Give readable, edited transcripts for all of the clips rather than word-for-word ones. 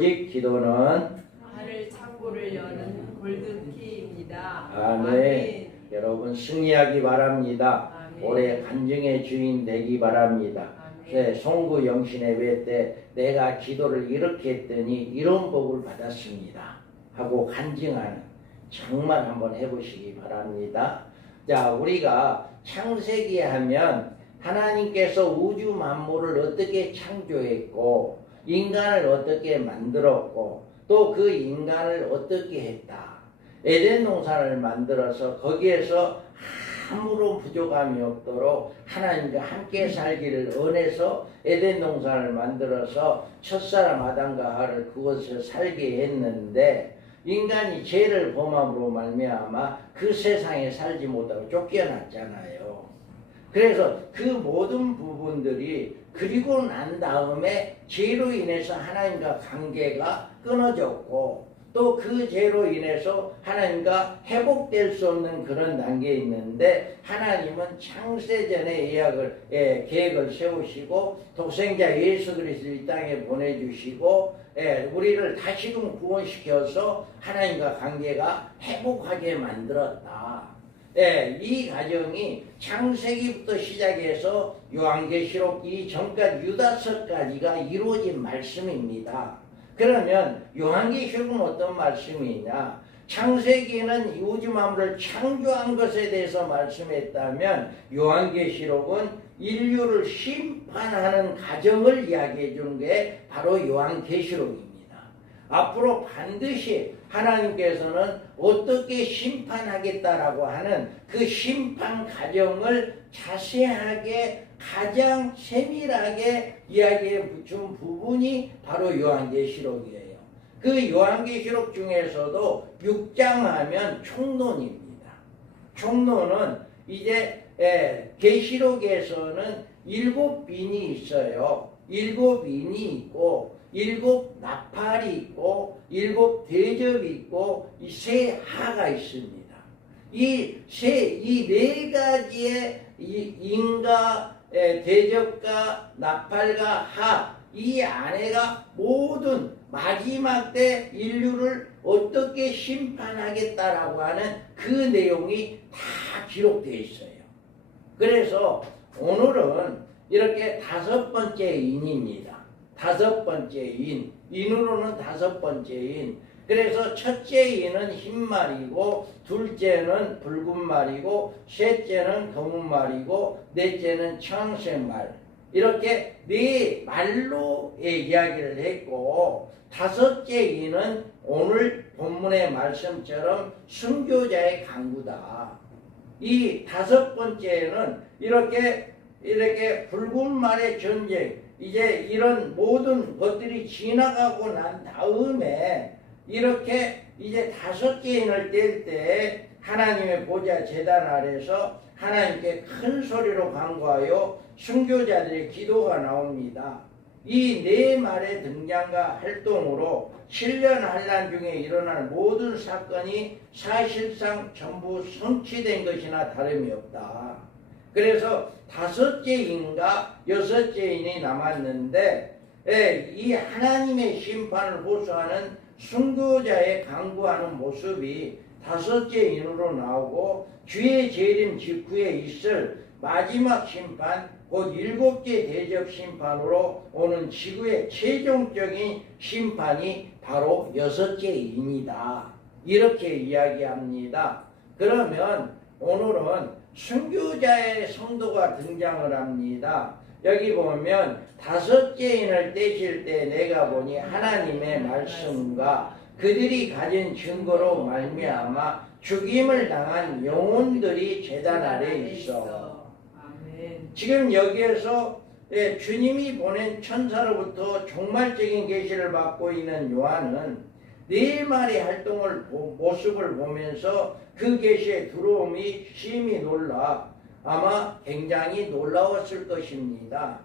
이 기도는 하늘 창고를 여는 골든키입니다. 아멘. 여러분 승리하기 바랍니다. 아멘. 올해 간증의 주인 되기 바랍니다. 아멘. 송구 영신 예배 때 내가 기도를 이렇게 했더니 이런 복을 받았습니다 하고 간증하는 정말 한번 해보시기 바랍니다. 자, 우리가 창세기 하면 하나님께서 우주 만물을 어떻게 창조했고 인간을 어떻게 만들었고 또 그 인간을 어떻게 했다. 에덴 동산을 만들어서 거기에서 아무런 부족함이 없도록 하나님과 함께 살기를 원해서 에덴 동산을 만들어서 첫사람 아담과 하와를 그곳에 살게 했는데 인간이 죄를 범함으로 말미암아 그 세상에 살지 못하고 쫓겨났잖아요. 그래서 그 모든 부분들이 그리고 난 다음에 죄로 인해서 하나님과 관계가 끊어졌고 또 그 죄로 인해서 하나님과 회복될 수 없는 그런 단계에 있는데 하나님은 창세전에 계획을 세우시고 독생자 예수 그리스도를 이 땅에 보내주시고 우리를 다시금 구원시켜서 하나님과 관계가 회복하게 만들었다. 이 과정이 창세기부터 시작해서 요한계시록 이 전까지 유다서까지가 이루어진 말씀입니다. 그러면 요한계시록은 어떤 말씀이냐? 창세기는 우주 만물을 창조한 것에 대해서 말씀했다면 요한계시록은 인류를 심판하는 과정을 이야기해 주는 게 바로 요한계시록입니다. 앞으로 반드시 하나님께서는 어떻게 심판하겠다라고 하는 그 심판 과정을 자세하게 가장 세밀하게 이야기해 준 부분이 바로 요한계시록이에요. 그 요한계시록 중에서도 6장 하면 총론입니다. 총론은 이제 계시록에서는 7빈이 있어요. 7인이 있고 7 나팔이 있고 7 대접이 있고 이 세 하가 있습니다. 이 네 가지의 인과 대접과 나팔과 하, 이 안에가 모든 마지막 때 인류를 어떻게 심판하겠다라고 하는 그 내용이 다 기록되어 있어요. 그래서 오늘은 이렇게 5번째 인입니다. 5번째 인, 인으로는 5번째 인. 그래서 첫째 인은 흰 말이고 둘째는 붉은 말이고 셋째는 검은 말이고 넷째는 청색 말. 이렇게 네 말로 이야기를 했고 5째 인은 오늘 본문의 말씀처럼 순교자의 강구다. 이 5번째는 이렇게 붉은 말의 전쟁, 이제 이런 모든 것들이 지나가고 난 다음에 이렇게 이제 5째 인을 뗄 때 하나님의 보좌 제단 아래서 하나님께 큰 소리로 간구하여 순교자들의 기도가 나옵니다. 이 네 말의 등장과 활동으로 7년 환란 중에 일어날 모든 사건이 사실상 전부 성취된 것이나 다름이 없다. 그래서 5째 인과 6째 인이 남았는데 이 하나님의 심판을 호소하는 순교자의 간구하는 모습이 5째 인으로 나오고 주의 재림 직후에 있을 마지막 심판 곧 7째 대접 심판으로 오는 지구의 최종적인 심판이 바로 6째 인이다. 이렇게 이야기합니다. 그러면 오늘은 순교자의 성도가 등장을 합니다. 여기 보면 5째 인을 떼실 때 내가 보니 하나님의 말씀과 그들이 가진 증거로 말미암아 죽임을 당한 영혼들이 제단 아래 있어. 지금 여기에서 주님이 보낸 천사로부터 종말적인 계시를 받고 있는 요한은 네 마리 활동을 모습을 보면서 그 계시에 들어옴이 심히 놀라 아마 굉장히 놀라웠을 것입니다.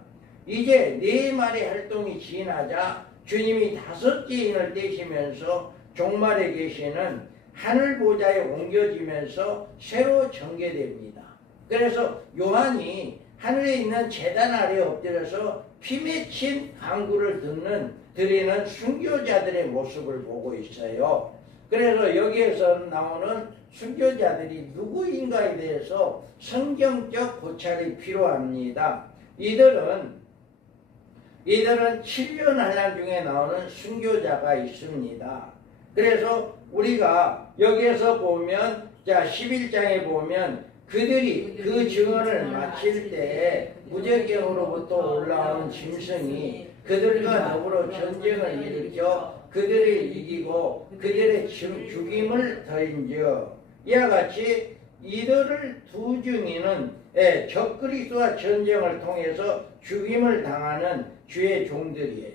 이제 네 마리 활동이 지나자 주님이 5째 인을 떼시면서 종말의 계시는 하늘 보좌에 옮겨지면서 새로 전개됩니다. 그래서 요한이 하늘에 있는 제단 아래에 엎드려서 피 맺힌 간구를 듣는 드리는 순교자들의 모습을 보고 있어요. 그래서 여기에서 나오는 순교자들이 누구인가에 대해서 성경적 고찰이 필요합니다. 이들은 7년 환란 중에 나오는 순교자가 있습니다. 그래서 우리가 여기에서 보면, 자, 11장에 보면 그들이 그 증언을 마칠 때에 무적경으로부터 올라온 짐승이 그들과 더불어 전쟁을 일으켜 그들을 이기고 그들의 죽임을 더인지어, 이와 같이 이들을 두 중에는 적그리스도와 전쟁을 통해서 죽임을 당하는 주의 종들이에요.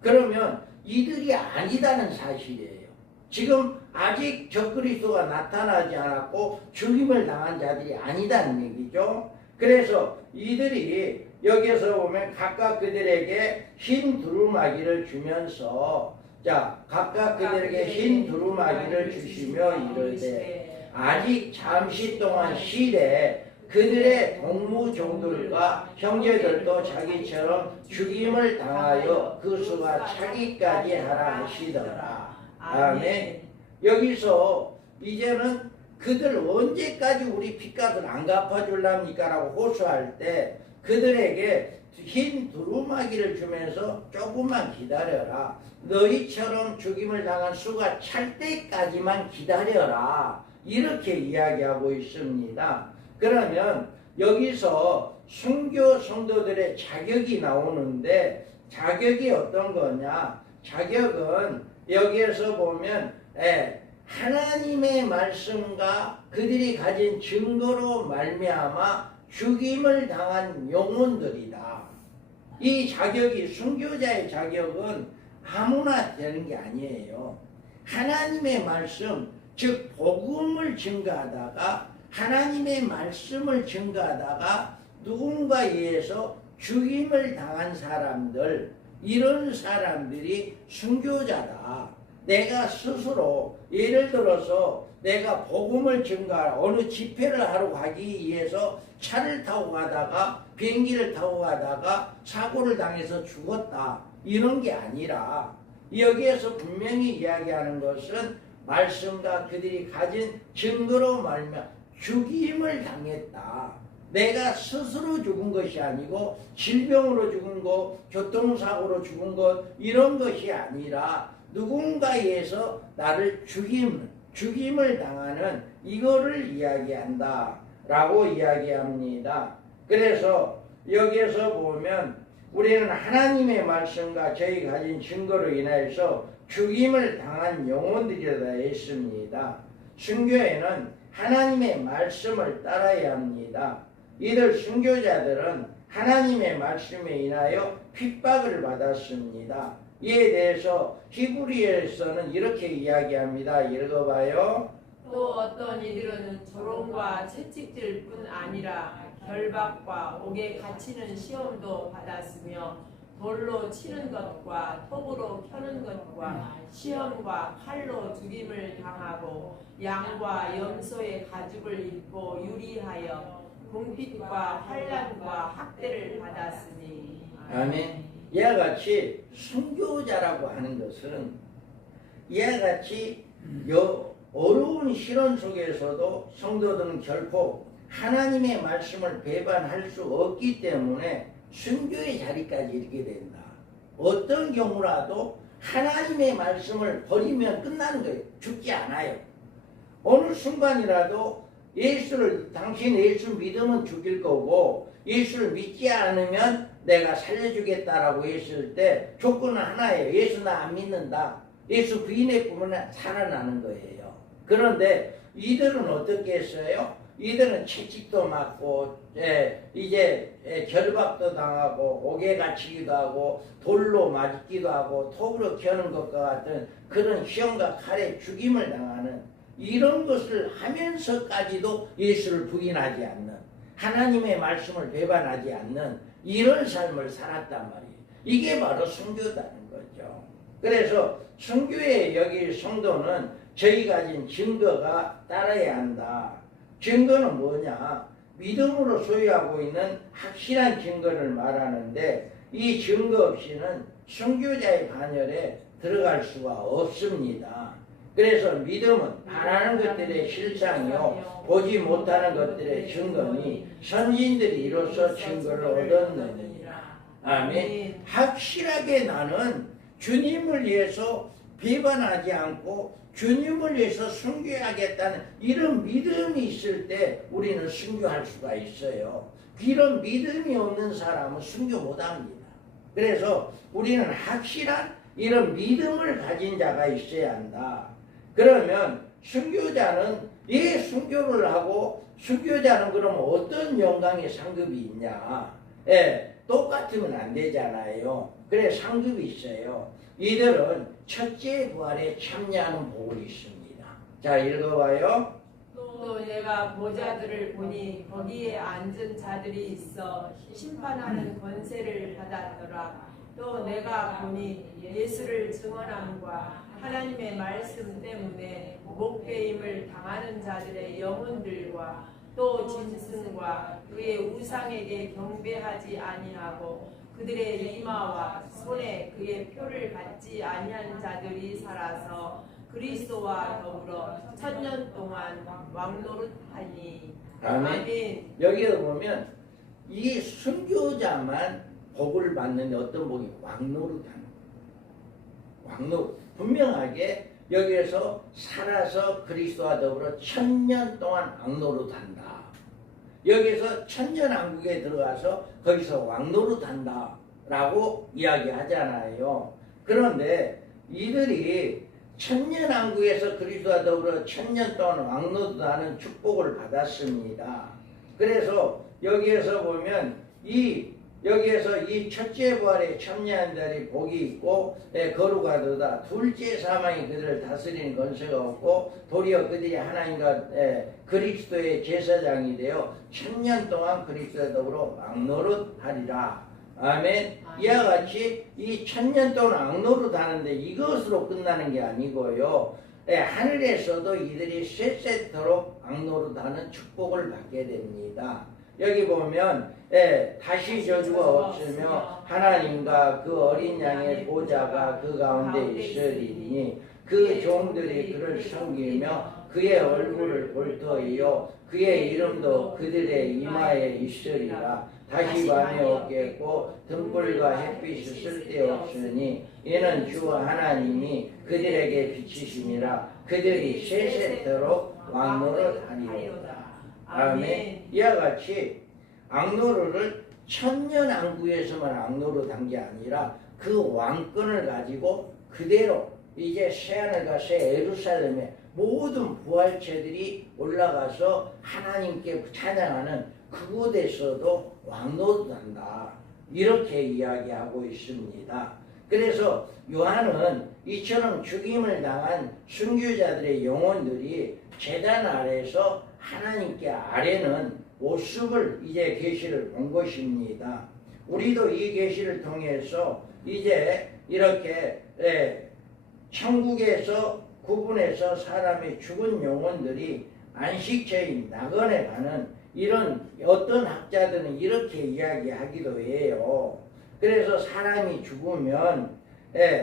그러면 이들이 아니다는 사실이에요. 지금 아직 적그리스도가 나타나지 않았고 죽임을 당한 자들이 아니다는 얘기죠. 그래서 이들이 여기에서 보면 각각 그들에게 흰 두루마기를 주면서, 자, 각각 그들에게 흰 두루마기를 주시며 이르되 아직 잠시 동안 쉬되 그들의 동무종들과 형제들도 자기처럼 죽임을 당하여 그 수가 차기까지 하라 하시더라. 아멘. 여기서 이제는 그들 언제까지 우리 핏값을 안 갚아줄랍니까? 라고 호소할 때 그들에게 흰 두루마기를 주면서 조금만 기다려라. 너희처럼 죽임을 당한 수가 찰 때까지만 기다려라. 이렇게 이야기하고 있습니다. 그러면 여기서 순교 성도들의 자격이 나오는데, 자격이 어떤 거냐? 자격은 여기에서 보면 하나님의 말씀과 그들이 가진 증거로 말미암아 죽임을 당한 영혼들이다. 이 자격이, 순교자의 자격은 아무나 되는 게 아니에요. 하나님의 말씀, 즉 복음을 증거하다가, 하나님의 말씀을 증거하다가 누군가에 의해서 죽임을 당한 사람들, 이런 사람들이 순교자다. 내가 스스로, 예를 들어서 내가 복음을 증거하러 어느 집회를 하러 가기 위해서 차를 타고 가다가, 비행기를 타고 가다가 사고를 당해서 죽었다, 이런 게 아니라, 여기에서 분명히 이야기하는 것은 말씀과 그들이 가진 증거로 말미암아 죽임을 당했다. 내가 스스로 죽은 것이 아니고 질병으로 죽은 것, 교통사고로 죽은 것, 이런 것이 아니라 누군가에 의해서 나를 죽임을 당하는 이거를 이야기한다 라고 이야기합니다. 그래서 여기에서 보면 우리는 하나님의 말씀과 저희 가진 증거로 인하여서 죽임을 당한 영혼들이라 했습니다. 순교에는 하나님의 말씀을 따라야 합니다. 이들 순교자들은 하나님의 말씀에 인하여 핍박을 받았습니다. 이에 대해서 히브리서는 이렇게 이야기합니다. 읽어봐요. 또 어떤 이들은 조롱과 채찍질 뿐 아니라 결박과 옥에 갇히는 시험도 받았으며 돌로 치는 것과 톱으로 켜는 것과 시험과 칼로 죽임을 당하고 양과 염소의 가죽을 입고 유리하여 궁핍과 환난과 학대를 받았으니. 아멘. 이와 같이 순교자라고 하는 것은 이와 같이 어려운 시련 속에서도 성도들은 결코 하나님의 말씀을 배반할 수 없기 때문에 순교의 자리까지 이르게 된다. 어떤 경우라도 하나님의 말씀을 버리면 끝나는 거예요. 죽지 않아요. 어느 순간이라도 당신 예수 믿으면 죽일 거고 예수를 믿지 않으면 내가 살려주겠다라고 했을 때 조건은 하나예요. 예수 나 안 믿는다. 예수 부인해 보면 살아나는 거예요. 그런데 이들은 어떻게 했어요? 이들은 채찍도 맞고 이제 결박도 당하고 옥에 갇히기도 하고 돌로 맞기도 하고 톱으로 켜는 것과 같은 그런 시험과 칼에 죽임을 당하는 이런 것을 하면서까지도 예수를 부인하지 않는, 하나님의 말씀을 배반하지 않는 이런 삶을 살았단 말이에요. 이게 바로 순교다는 거죠. 그래서 순교의 여기 성도는 저희 가진 증거가 따라야 한다. 증거는 뭐냐? 믿음으로 소유하고 있는 확실한 증거를 말하는데 이 증거 없이는 순교자의 반열에 들어갈 수가 없습니다. 그래서 믿음은 바라는 것들의 실상이요 보지 못하는 것들의 증거니 선진들이 이로써 증거를 얻었느니라. 아멘. 확실하게 나는 주님을 위해서 비관하지 않고 주님을 위해서 순교하겠다는 이런 믿음이 있을 때 우리는 순교할 수가 있어요. 이런 믿음이 없는 사람은 순교 못합니다. 그래서 우리는 확실한 이런 믿음을 가진 자가 있어야 한다. 그러면 순교자는 왜 순교를 하고 순교자는 그러면 어떤 영광의 상급이 있냐? 똑같으면 안 되잖아요. 그래 상급이 있어요. 이들은 첫째 부활에 참여하는 복이 있습니다. 자 읽어봐요. 또 내가 보좌들을 보니 거기에 앉은 자들이 있어 심판하는 권세를 받았더라. 또 내가 보니 예수를 증언함과 하나님의 말씀 때문에 목배임을 당하는 자들의 영혼들과 또 짐승과 그의 우상에게 경배하지 아니하고 그들의 이마와 손에 그의 표를 받지 아니한 자들이 살아서 그리스도와 더불어 1000년 동안 왕노릇하니. 아멘. 여기에 보면 이 순교자만 복을 받는데 어떤 복이 왕노릇하는 왕노릇. 분명하게 여기에서 살아서 그리스도와 더불어 1000년 동안 왕노릇한다. 여기서 천년왕국에 들어가서 거기서 왕노릇한다 라고 이야기하잖아요. 그런데 이들이 천년왕국에서 그리스도와 더불어 1000년 동안 왕노릇하는 축복을 받았습니다. 그래서 여기에서 보면 여기에서 이 첫째 부활에 참여한 자들이 복이 있고 거룩하도다. 둘째 사망이 그들을 다스리는 권세가 없고 도리어 그들이 하나님과 그리스도의 제사장이 되어 1000년 동안 그리스도와 더불어 왕노릇하리라. 아멘. 이와 같이 이 1000년 동안 왕노릇하는데 이것으로 끝나는 게 아니고요. 하늘에서도 이들이 쇠쇠토록 왕노릇하는 축복을 받게 됩니다. 여기 보면 다시 저주가 없으며 하나님과 그 어린 양의 보좌가 그 가운데 있으리니 그 종들이 그를 섬기며 그의 얼굴을 볼 터이요 그의 이름도 그들의 이마에 있으리라. 다시 밤이 없겠고 등불과 햇빛이 쓸데없으니 이는 주 하나님이 그들에게 비치심이라. 그들이 세세토록 왕노릇하리로다. 아멘. 이와 같이 왕노릇을 천년왕국에서만 왕노릇한 게 아니라 그 왕권을 가지고 그대로 이제 새하늘과 새 예루살렘에 모든 부활체들이 올라가서 하나님께 찬양하는 그곳에서도 왕노릇한다. 이렇게 이야기하고 있습니다. 그래서 요한은 이처럼 죽임을 당한 순교자들의 영혼들이 제단 아래에서 하나님께 아뢰는 모습을 이제 계시를 본 것입니다. 우리도 이 계시를 통해서 이제 이렇게 천국에서 구분해서 사람의 죽은 영혼들이 안식처인 낙원에 가는 이런 어떤 학자들은 이렇게 이야기하기도 해요. 그래서 사람이 죽으면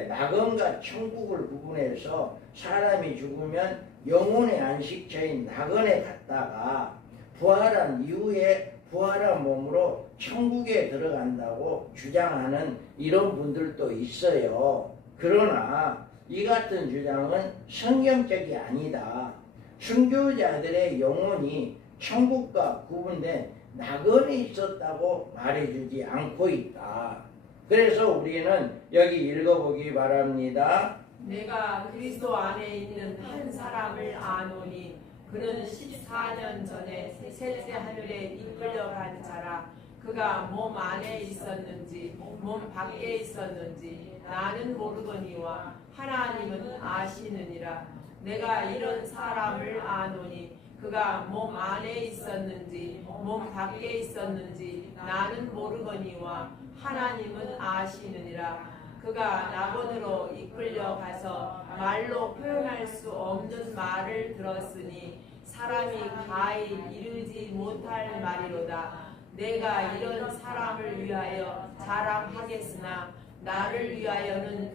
낙원과 천국을 구분해서 사람이 죽으면 영혼의 안식처인 낙원에 갔다가 부활한 이후에 부활한 몸으로 천국에 들어간다고 주장하는 이런 분들도 있어요. 그러나 이 같은 주장은 성경적이 아니다. 순교자들의 영혼이 천국과 구분된 낙원에 있었다고 말해주지 않고 있다. 그래서 우리는 여기 읽어보기 바랍니다. 내가 그리스도 안에 있는 한 사람을 아노니 그는 14년 전에 셋째 하늘에 이끌려간 자라. 그가 몸 안에 있었는지 몸 밖에 있었는지 나는 모르거니와 하나님은 아시느니라. 내가 이런 사람을 아노니 그가 몸 안에 있었는지 몸 밖에 있었는지 나는 모르거니와 하나님은 아시느니라. 그가 낙원으로 이끌려 가서 말로 표현할 수 없는 말을 들었으니 사람이 가히 이르지 못할 말이로다. 내가 이런 사람을 위하여 자랑하겠으나 나를 위하여는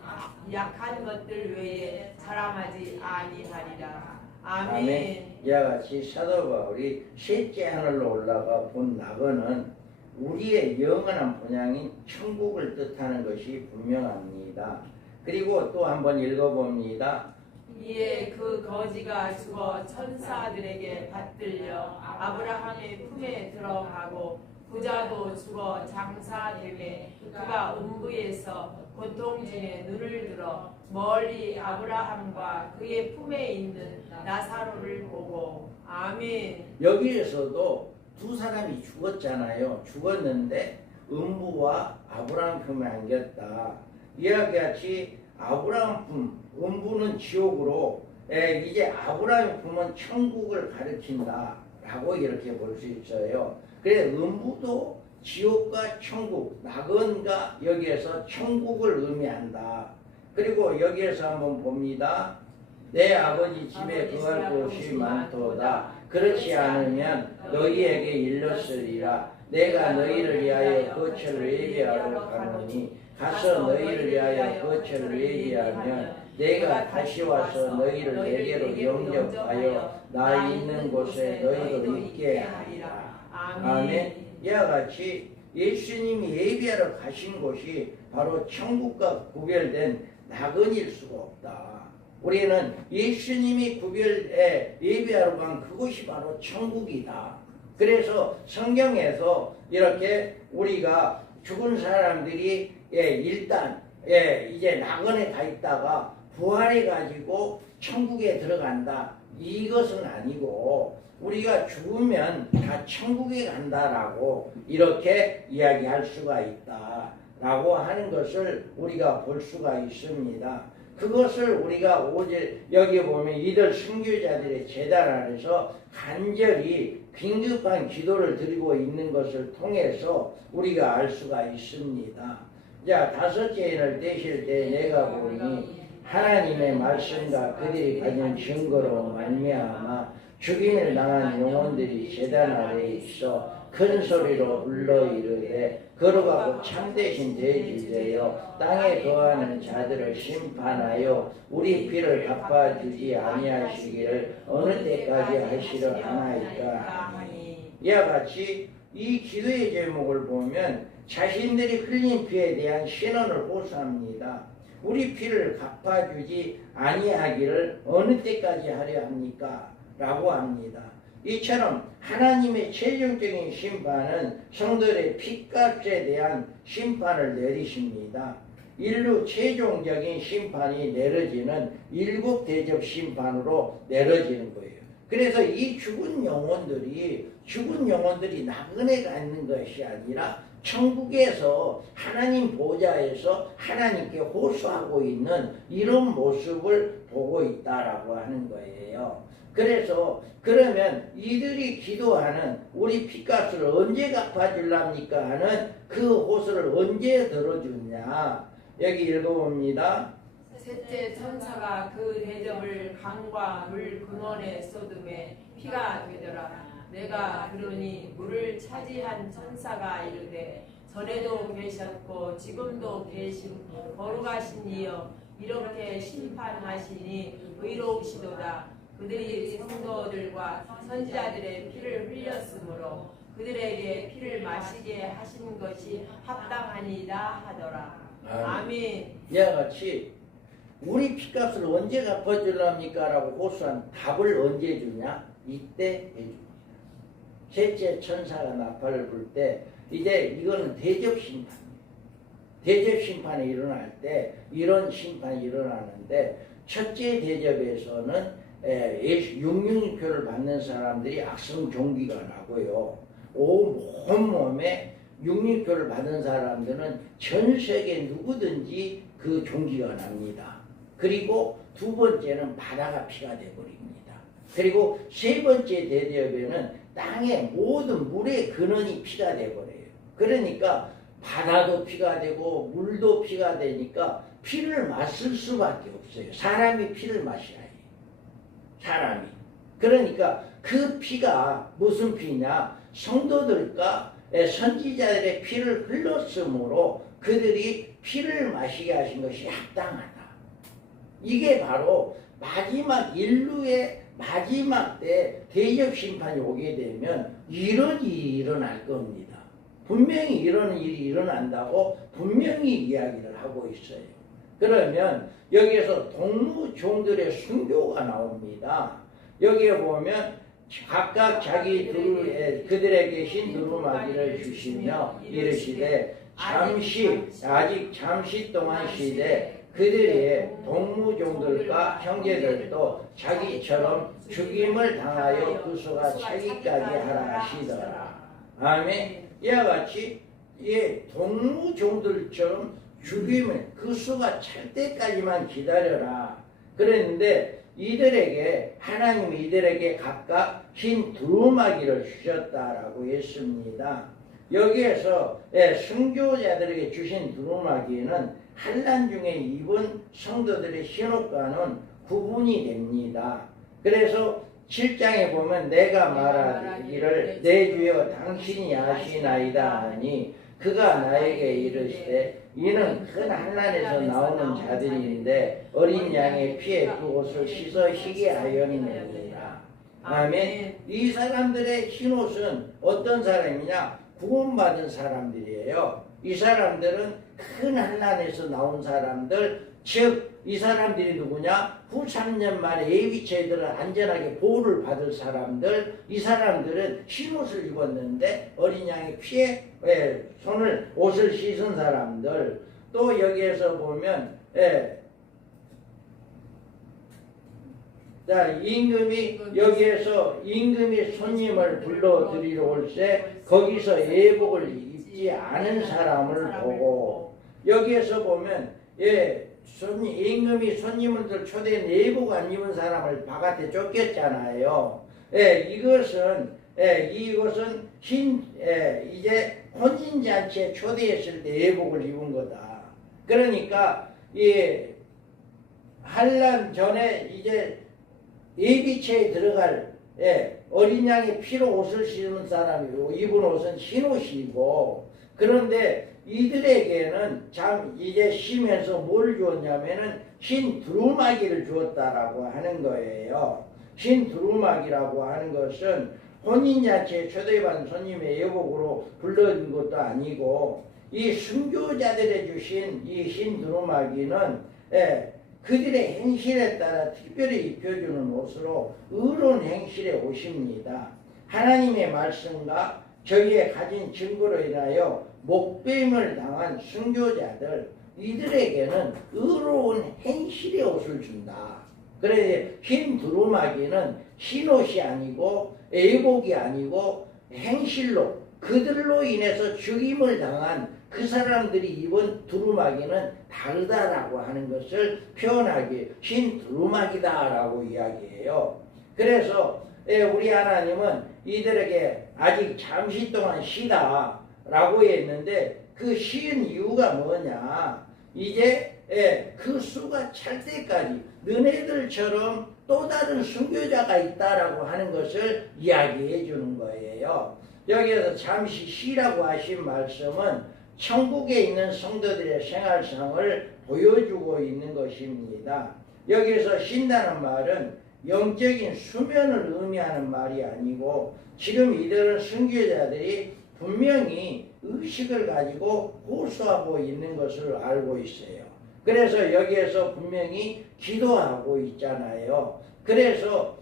약한 것들 외에 자랑하지 아니하리라. 아멘. 이와 같이 사도 바울이 셋째 하늘로 올라가 본 낙원은 우리의 영원한 본향인 천국을 뜻하는 것이 분명합니다. 그리고 또 한번 읽어봅니다. 이에 그 거지가 죽어 천사들에게 받들려 아브라함의 품에 들어가고 부자도 죽어 장사되매 그가 음부에서 고통 중에 눈을 들어 멀리 아브라함과 그의 품에 있는 나사로를 보고. 아멘. 여기에서도 두 사람이 죽었잖아요. 죽었는데 음부와 아브라함 품에 안겼다. 이와 같이 아브라함 품, 음부는 지옥으로, 이제 아브라함 품은 천국을 가리킨다 라고 이렇게 볼 수 있어요. 그래 음부도 지옥과 천국, 낙원과 여기에서 천국을 의미한다. 그리고 여기에서 한번 봅니다. 내 아버지 집에 거할 곳이 많도다. 그렇지 않으면 너희에게 일렀으리라. 내가 너희를 위하여 거처를 예비하러 가노니 가서 너희를 위하여 거처를 예비하면 내가 다시 와서 너희를 내게로 영접하여 나 있는 곳에 너희도 있게 하리라. 아멘. 이와 같이 예수님이 예비하러 가신 곳이 바로 천국과 구별된 낙원일 수가 없다. 우리는 예수님이 예비하러 간 그곳이 바로 천국이다. 그래서 성경에서 이렇게 우리가 죽은 사람들이 일단 이제 낙원에 가 있다가 부활해 가지고 천국에 들어간다. 이것은 아니고 우리가 죽으면 다 천국에 간다라고 이렇게 이야기할 수가 있다라고 하는 것을 우리가 볼 수가 있습니다. 그것을 우리가 오직 여기 보면 이들 순교자들의 제단 아래서 간절히 긴급한 기도를 드리고 있는 것을 통해서 우리가 알 수가 있습니다. 자, 다섯째 인을 떼실 때 내가 보니 하나님의 말씀과 그들이 가진 증거로 말미암아 죽임을 당한 영혼들이 제단 아래에 있어 큰 소리로 불러 이르되 걸어가고 참되신 대주되어 땅에 거하는 자들을 심판하여 우리 피를 갚아주지 아니하시기를 어느 때까지 하시려 하나이까. 이와 같이 이 기도의 제목을 보면 자신들이 흘린 피에 대한 신원을 호소합니다. 우리 피를 갚아주지 아니하기를 어느 때까지 하려 합니까? 라고 합니다. 이처럼 하나님의 최종적인 심판은 성도들의 피값에 대한 심판을 내리십니다. 인류 최종적인 심판이 내려지는 일곱 대접 심판으로 내려지는 거예요. 그래서 이 죽은 영혼들이 낙원에 가 있는 것이 아니라 천국에서 하나님 보좌에서 하나님께 호소하고 있는 이런 모습을 보고 있다라고 하는 거예요. 그래서 그러면 이들이 기도하는 우리 피값을 언제 갚아줄랍니까 하는 그 호소를 언제 들어주냐. 여기 읽어봅니다. 셋째 천사가 그 대접을 강과 물 근원에 쏟음에 피가 되더라. 내가 들으니 물을 차지한 천사가 이르되 전에도 계셨고 지금도 계신 거룩하신 이여 이렇게 심판하시니 의로우시도다. 그들이 성도들과 선지자들의 피를 흘렸으므로 그들에게 피를 마시게 하신 것이 합당하니이다 하더라. 아멘. 이와 같이 우리 피값을 언제 갚아줄랍니까? 라고 호소한 답을 언제 주냐? 이때 해줍니다. 셋째 천사가 나팔을 불 때 이제 이거는 대접 심판이에요. 대접 심판이 일어날 때 이런 심판이 일어나는데 첫째 대접에서는 육륜표를 받는 사람들이 악성 종기가 나고요. 온몸에 육륜표를 받은 사람들은 전 세계 누구든지 그 종기가 납니다. 그리고 두 번째는 바다가 피가 되어버립니다. 그리고 세 번째 대접에는 땅의 모든 물의 근원이 피가 되어버려요. 그러니까 바다도 피가 되고 물도 피가 되니까 피를 마실 수밖에 없어요. 사람이 피를 마셔야 해요. 사람이. 그러니까 그 피가 무슨 피냐? 성도들과 선지자들의 피를 흘렀으므로 그들이 피를 마시게 하신 것이 합당하다. 이게 바로 마지막 인류의 마지막 때 대적 심판이 오게 되면 이런 일이 일어날 겁니다. 분명히 이런 일이 일어난다고 분명히 이야기를 하고 있어요. 그러면 여기에서 동무종들의 순교가 나옵니다. 여기에 보면 각각 그들에게 흰 두루마기를 주시며 이르시되 아직 잠시 동안 쉬되 그들의 동무종들과 형제들도 자기처럼 죽임을 당하여 그 수가 차기까지 하라 하시더라. 아멘. 이와 같이 동무종들처럼 죽임을 그 수가 찰 때까지만 기다려라. 그랬는데 하나님이 이들에게 각각 흰 두루마기를 주셨다라고 했습니다. 여기에서 순교자들에게 주신 두루마기는 환난 중에 입은 성도들의 흰옷과는 구분이 됩니다. 그래서 7장에 보면 내가 말하기를 내 주여 당신이 아시나이다 하니 그가 나에게 이르시되 이는 큰 환난에서 나오는 자들인데 어린 양의 피에 그 옷을 씻어 희게 하였느니라. 아멘. 이 사람들의 흰옷은 어떤 사람이냐? 구원받은 사람들이에요. 이 사람들은 큰 환난에서 나온 사람들, 즉 이 사람들이 누구냐? 후 3년 만에 예비체들을 안전하게 보호를 받을 사람들. 이 사람들은 흰옷을 입었는데 어린 양의 피에 옷을 씻은 사람들. 또 여기에서 보면 임금이 손님을 불러들이러 올때 거기서 예복을 입지 않은 사람을 보고, 여기에서 보면 임금이 손님들 초대해 예복 안 입은 사람을 바깥에 쫓겼잖아요. 이것은 이제 혼인잔치에 초대했을 때 예복을 입은 거다. 그러니까 환난 전에 이제 예비체에 들어갈 어린 양의 피로 옷을 씻는 사람이고 입은 옷은 흰옷이고, 그런데 이들에게는 이제 쉬면서 뭘 주었냐면은 흰 두루마기를 주었다라고 하는 거예요. 흰 두루마기라고 하는 것은 혼인잔치에 초대받은 손님의 예복으로 불러준 것도 아니고, 이 순교자들에 주신 이 흰 두루마기는 그들의 행실에 따라 특별히 입혀주는 옷으로 의로운 행실의 옷입니다. 하나님의 말씀과 저희의 가진 증거로 인하여 목배임을 당한 순교자들, 이들에게는 의로운 행실의 옷을 준다. 그래 흰 두루마기는 흰옷이 아니고 예복이 아니고 행실로, 그들로 인해서 죽임을 당한 그 사람들이 입은 두루마기는 다르다라고 하는 것을 표현하기 흰 두루마기다라고 이야기해요. 그래서 우리 하나님은 이들에게 아직 잠시 동안 쉬다라고 했는데 그 쉬는 이유가 뭐냐? 이제 그 수가 찰 때까지 너네들처럼 또 다른 순교자가 있다라고 하는 것을 이야기해 주는 거예요. 여기에서 잠시 쉬라고 하신 말씀은 천국에 있는 성도들의 생활상을 보여주고 있는 것입니다. 여기에서 쉰다는 말은 영적인 수면을 의미하는 말이 아니고, 지금 이들은 순교자들이 분명히 의식을 가지고 호소하고 있는 것을 알고 있어요. 그래서 여기에서 분명히 기도하고 있잖아요. 그래서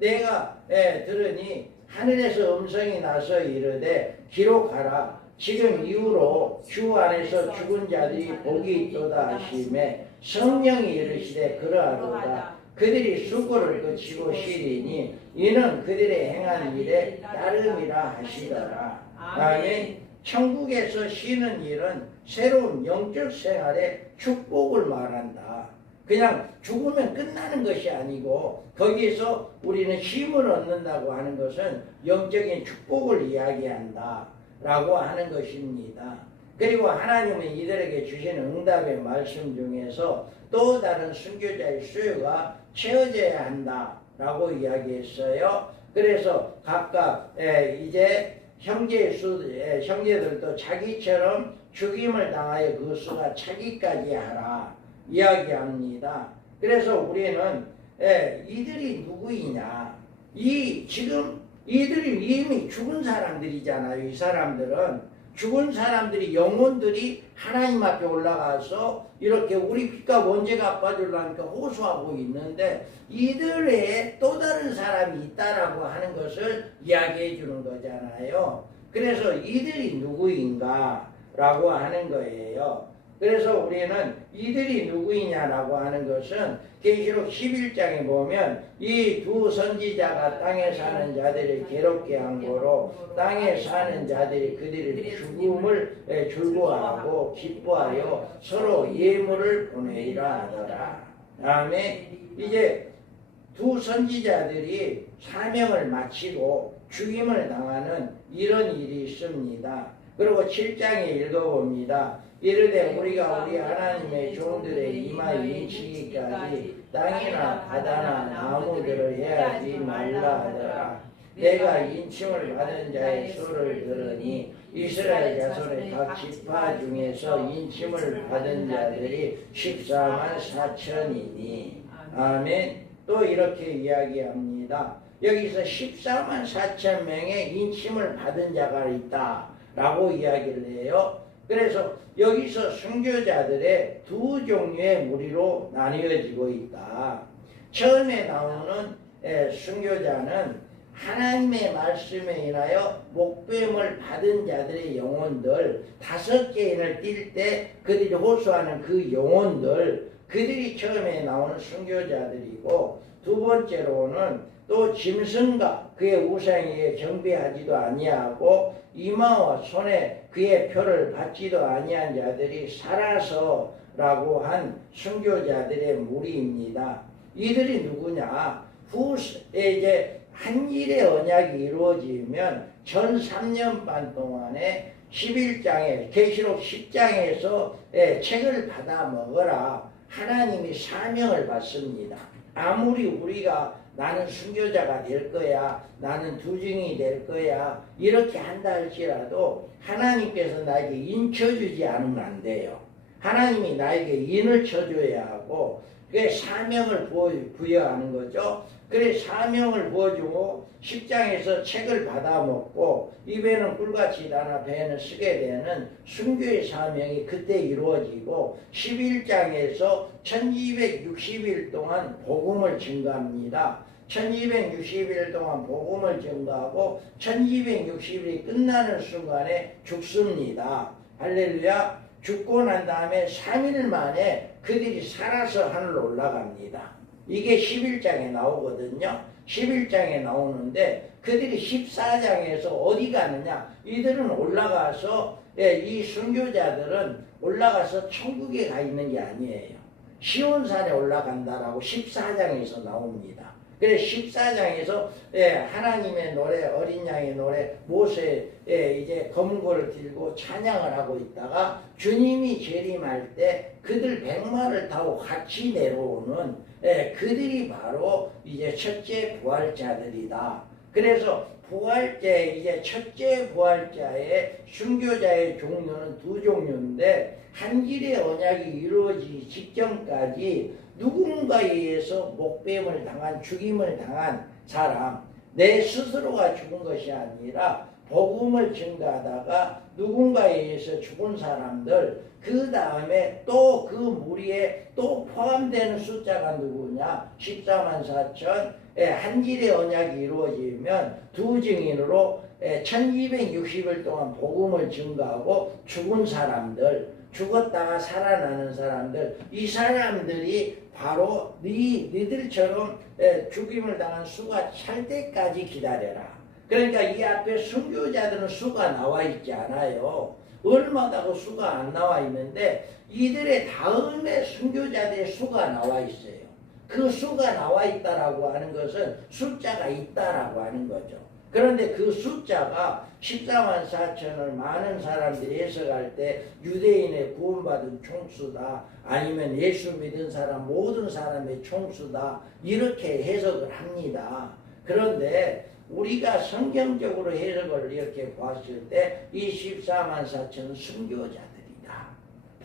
내가 들으니 하늘에서 음성이 나서 이르되 기록하라. 지금 이후로 주 안에서 죽은 자들이 복이 있도다 하시매 성령이 이르시되 그러하도다. 그들이 수고를 그치고 쉬리니 이는 그들의 행한 일에 따름이라 하시더라. 아멘. 천국에서 쉬는 일은 새로운 영적 생활의 축복을 말한다. 그냥 죽으면 끝나는 것이 아니고 거기에서 우리는 힘을 얻는다고 하는 것은 영적인 축복을 이야기한다 라고 하는 것입니다. 그리고 하나님은 이들에게 주시는 응답의 말씀 중에서 또 다른 순교자의 수요가 채워져야 한다 라고 이야기했어요. 그래서 각각 이제 형제들도 자기처럼 죽임을 당하여 그 수가 차기까지 하라 이야기합니다. 그래서 우리는 이들이 누구이냐, 지금 이들이 이미 죽은 사람들이잖아요. 이 사람들은 죽은 사람들이, 영혼들이 하나님 앞에 올라가서 이렇게 우리 피가 언제 갚아주려니까 호소하고 있는데, 이들의 또 다른 사람이 있다라고 하는 것을 이야기해 주는 거잖아요. 그래서 이들이 누구인가 라고 하는 거예요. 그래서 우리는 이들이 누구이냐라고 하는 것은 계시록 11장에 보면 이 두 선지자가 땅에 사는 자들을 괴롭게 한 거로 땅에 사는 자들이 그들의 죽음을 즐거워하고 기뻐하여 서로 예물을 보내리라 하더라. 다음에 이제 두 선지자들이 사명을 마치고 죽임을 당하는 이런 일이 있습니다. 그리고 7장에 읽어봅니다. 이르되 우리가 우리 하나님의 종들의 이마에 인치기까지 땅이나 바다나 나무들을 해하지 말라 하더라. 내가 인침을 받은 자의 수를 들으니 이스라엘 자손의 각 지파 중에서 인침을 받은 자들이 14만 4천이니. 아멘. 또 이렇게 이야기합니다. 여기서 14만 4천 명의 인침을 받은 자가 있다라고 이야기를 해요. 그래서 여기서 순교자들의 두 종류의 무리로 나뉘어지고 있다. 처음에 나오는 순교자는 하나님의 말씀에 인하여 목배임을 받은 자들의 영혼들, 5개인을 띌 때 그들이 호소하는 그 영혼들, 그들이 처음에 나오는 순교자들이고, 두 번째로는 또 짐승과 그의 우상에게 경배하지도 아니하고 이마와 손에 그의 표를 받지도 아니한 자들이 살아서라고 한 순교자들의 무리입니다. 이들이 누구냐? 이제 한 일의 언약이 이루어지면 전 3년 반 동안에 11장에 계시록 10장에서 책을 받아 먹어라. 하나님이 사명을 받습니다. 아무리 우리가 나는 순교자가 될 거야, 나는 두증이 될 거야 이렇게 한다 할지라도 하나님께서 나에게 인 쳐주지 않으면 안 돼요. 하나님이 나에게 인을 쳐줘야 하고 그게 사명을 부여하는 거죠. 그래 사명을 부어주고 10장에서 책을 받아먹고 입에는 꿀같이 달아 배에는 쓰게 되는 순교의 사명이 그때 이루어지고 11장에서 1260일 동안 복음을 증거합니다. 1260일 동안 복음을 증거하고 1260일이 끝나는 순간에 죽습니다. 할렐루야. 죽고 난 다음에 3일 만에 그들이 살아서 하늘로 올라갑니다. 이게 11장에 나오거든요. 11장에 나오는데 그들이 14장에서 어디 가느냐? 이들은 올라가서 이 순교자들은 올라가서 천국에 가 있는 게 아니에요. 시온산에 올라간다라고 14장에서 나옵니다. 그래서 14장에서 하나님의 노래, 어린 양의 노래, 모세 이제 검은 고를 들고 찬양을 하고 있다가 주님이 재림할 때 그들 100마를 타고 같이 내려오는 그들이 바로 이제 첫째 부활자들이다. 그래서 부활자, 이제 첫째 부활자의 순교자의 종류는 두 종류인데 한 길의 언약이 이루어지기 직전까지 누군가에 의해서 목배임을 당한, 죽임을 당한 사람, 내 스스로가 죽은 것이 아니라 복음을 증거하다가 누군가에 의해서 죽은 사람들, 그 다음에 또 그 무리에 또 포함되는 숫자가 누구냐? 14만 4천. 한 길의 언약이 이루어지면 두 증인으로 1260일 동안 복음을 증거하고 죽은 사람들, 죽었다가 살아나는 사람들, 이 사람들이 바로 니들처럼 죽임을 당한 수가 찰 때까지 기다려라. 그러니까 이 앞에 순교자들은 수가 나와 있지 않아요. 얼마다고 수가 안 나와 있는데 이들의 다음에 순교자들의 수가 나와 있어요. 그 수가 나와 있다라고 하는 것은 숫자가 있다라고 하는 거죠. 그런데 그 숫자가 14만 4천을 많은 사람들이 해석할 때 유대인의 구원받은 총수다, 아니면 예수 믿은 사람 모든 사람의 총수다, 이렇게 해석을 합니다. 그런데 우리가 성경적으로 해석을 이렇게 봤을 때 이 14만 4천은 순교자들이에요.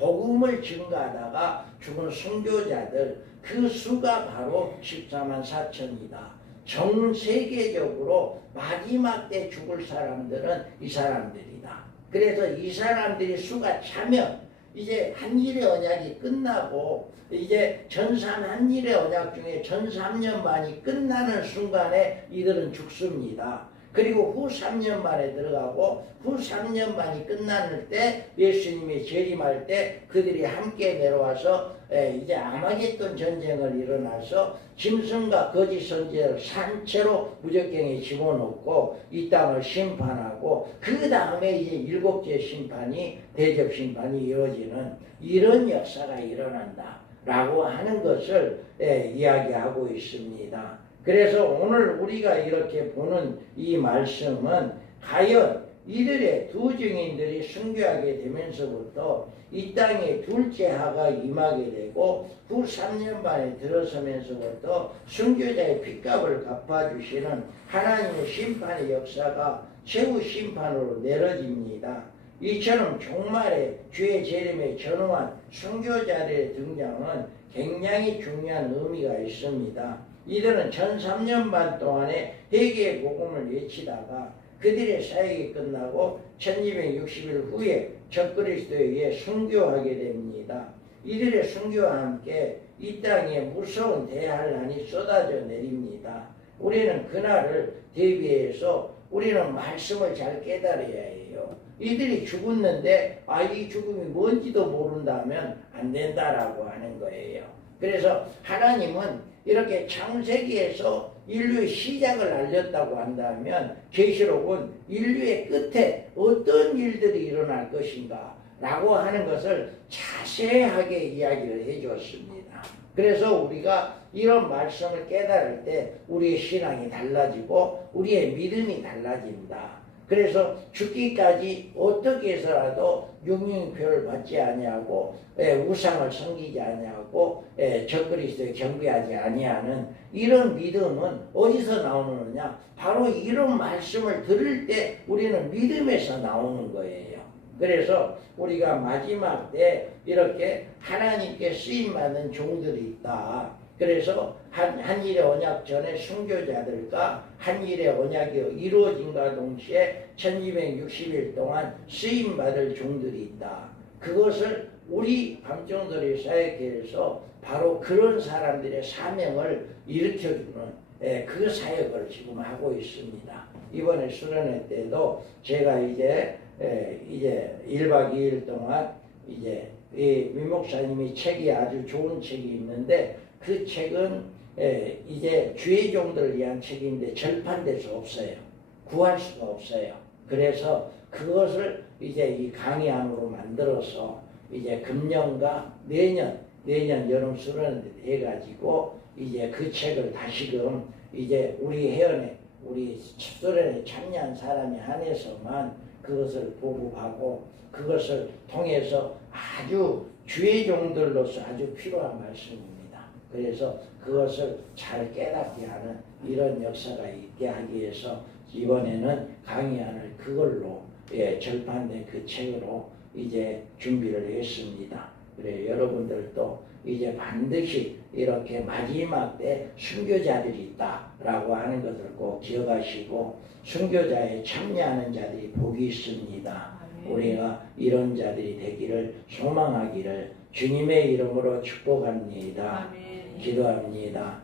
복음을 증거하다가 죽은 순교자들 그 수가 바로 14만 4천이다. 전 세계적으로 마지막 때 죽을 사람들은 이 사람들이다. 그래서 이 사람들이 수가 차면 이제 한일의 언약이 끝나고 이제 전삼 한일의 언약 중에 전 3년 만이 끝나는 순간에 이들은 죽습니다. 그리고 후 3년 만에 들어가고 후 3년 만이 끝나는 때 예수님이 재림할 때 그들이 함께 내려와서 이제 아마겟돈 전쟁을 일어나서 짐승과 거짓 선지자를 산채로 무적경에 집어넣고 이 땅을 심판하고 그 다음에 이제 일곱째 심판이 대접 심판이 이루어지는 이런 역사가 일어난다라고 하는 것을 이야기하고 있습니다. 그래서 오늘 우리가 이렇게 보는 이 말씀은 과연 이들의 두 증인들이 순교하게 되면서부터 이 땅에 둘째 하가 임하게 되고 후 3년 만에 들어서면서부터 순교자의 핏값을 갚아주시는 하나님의 심판의 역사가 최후 심판으로 내려집니다. 이처럼 종말에 주의 재림에 전후한 순교자들의 등장은 굉장히 중요한 의미가 있습니다. 이들은 전 3년 반 동안에 회개의 복음을 외치다가 그들의 사역이 끝나고 1260일 후에 적그리스도에 의해 순교하게 됩니다. 이들의 순교와 함께 이 땅에 무서운 대환란이 쏟아져 내립니다. 우리는 그날을 대비해서 우리는 말씀을 잘 깨달아야 해요. 이들이 죽었는데 이 죽음이 뭔지도 모른다면 안 된다라고 하는 거예요. 그래서 하나님은 이렇게 창세기에서 인류의 시작을 알렸다고 한다면 계시록은 인류의 끝에 어떤 일들이 일어날 것인가 라고 하는 것을 자세하게 이야기를 해주었습니다. 그래서 우리가 이런 말씀을 깨달을 때 우리의 신앙이 달라지고 우리의 믿음이 달라진다. 그래서 죽기까지 어떻게 해서라도 육륜표를 받지 아니하고 우상을 섬기지 아니하고 적그리스도에 경배하지 아니하는 이런 믿음은 어디서 나오느냐? 바로 이런 말씀을 들을 때 우리는 믿음에서 나오는 거예요. 그래서 우리가 마지막 때 이렇게 하나님께 쓰임받는 종들이 있다. 그래서 한일의 언약 전에 순교자들과 한일의 언약이 이루어진과 동시에 1260일 동안 쓰임받을 종들이 있다. 그것을 우리 밤종들의 사역회에서 바로 그런 사람들의 사명을 일으켜주는 그 사역을 지금 하고 있습니다. 이번에 수련회 때도 제가 이제 1박 2일 동안 이제 이 민목사님이 책이 아주 좋은 책이 있는데 그 책은 이제 주의 종들을 위한 책인데 절판될 수 없어요. 구할 수가 없어요. 그래서 그것을 이제 이 강의안으로 만들어서 이제 금년과 내년 여름 수련회 해가지고 이제 그 책을 다시금 이제 우리 회원에 우리 수련회 참여한 사람에 한해서만 그것을 보급하고 그것을 통해서 아주 주의 종들로서 아주 필요한 말씀입니다. 그래서 그것을 잘 깨닫게 하는 이런 역사가 있게 하기 위해서 이번에는 강의안을 그걸로 절판된 그 책으로 이제 준비를 했습니다. 그래 여러분들도 이제 반드시 이렇게 마지막 때 순교자들이 있다라고 하는 것을 꼭 기억하시고 순교자에 참여하는 자들이 복이 있습니다. 우리가 이런 자들이 되기를 소망하기를 주님의 이름으로 축복합니다. 기도합니다.